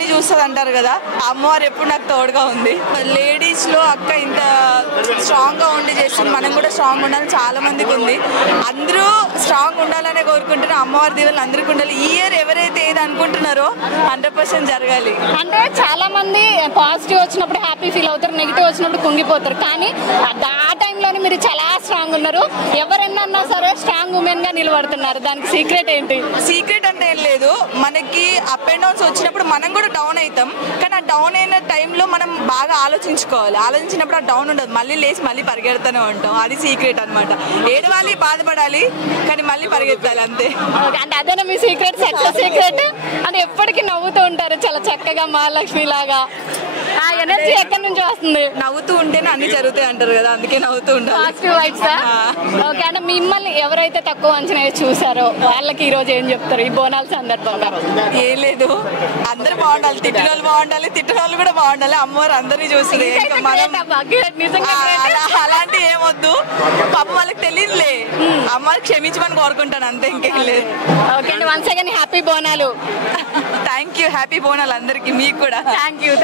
అమ్మని చూస్తుంది అంటారు కదా, అమ్మవారు ఎప్పుడు నాకు తోడుగా ఉంది. లేడీస్లో అక్క ఇంత స్ట్రాంగ్గా ఉండి చేస్తుంది, మనం కూడా స్ట్రాంగ్ ఉండాలి. చాలా మందికి ఉంది, అందరూ స్ట్రాంగ్ ఉండాలనే కోరుకుంటున్నారు. అమ్మవారి దీవెనలు అందరికీ ఉండాలి. ఈ ఇయర్ ఎవరైతే ఏది అనుకుంటున్నారో 100% జరగాలి. అంటే చాలా మంది పాజిటివ్ వచ్చినప్పుడు హ్యాపీ ఫీల్ అవుతారు, నెగిటివ్ వచ్చినప్పుడు కుంగిపోతారు. కానీ ఆ టైంలోనే మీరు చాలా స్ట్రాంగ్ ఉన్నారు. ఎవరన్నా సరే స్ట్రాంగ్ ఉమెన్ గా నిలబడుతున్నారు. దానికి సీక్రెట్ ఏంటి? సీక్రెట్ అంటే ఏం లేదు, మనకి అప్ అండ్ డౌన్స్ వచ్చినప్పుడు మనం కూడా డౌన్ అవుతాం. కానీ ఆ డౌన్ అయిన టైంలో మనం బాగా ఆలోచించుకోవాలి. ఆలోచించినప్పుడు ఆ డౌన్ ఉండదు, మళ్ళీ లేచి మళ్ళీ పరిగెడుతూనే ఉంటాం. అది సీక్రెట్ అనమాట. ఏడవాలి, బాధపడాలి, కానీ మళ్ళీ పరిగెత్తాలి, అంతే. అంటే అదేనా మీ సీక్రెట్, సక్సెస్ సీక్రెట్? అంటే ఎప్పటికీ నవ్వుతూ ఉంటారు చాలా చక్కగా, మహాలక్ష్మి లాగా. ఆ ఎనర్జీ ఎక్కడి నుంచి వస్తుంది? నవ్వుతూ ఉంటేనే అన్ని జరుగుతాయి అంటారు కదా, అందుకే నవ్వుతూ ఉంటారు. Positive vibes. ఓకే, అంటే మిమ్మల్ని ఎవరైతే తక్కువ అంచనా చూసారో వాళ్ళకి ఈ రోజు ఏం చెప్తారు ఈ బోనాల సందర్భంగా? ఏం లేదు, అందరూ బాగుండాలి, తిట్టిన వాళ్ళు బాగుండాలి, తిట్టిన వాళ్ళు కూడా బాగుండాలి. అమ్మవారు అందరినీ చూస్తుంది. అలాంటి ఏమొద్దు, పాప వాళ్ళకి తెలియదులే. అమ్మవారికి క్షమించమని కోరుకుంటాను, అంతే, ఇంకేం లేదు. ఓకే అండి, once again happy Bonalu. Thank you. Happy Bonalu అందరికి, మీకు కూడా. Thank you.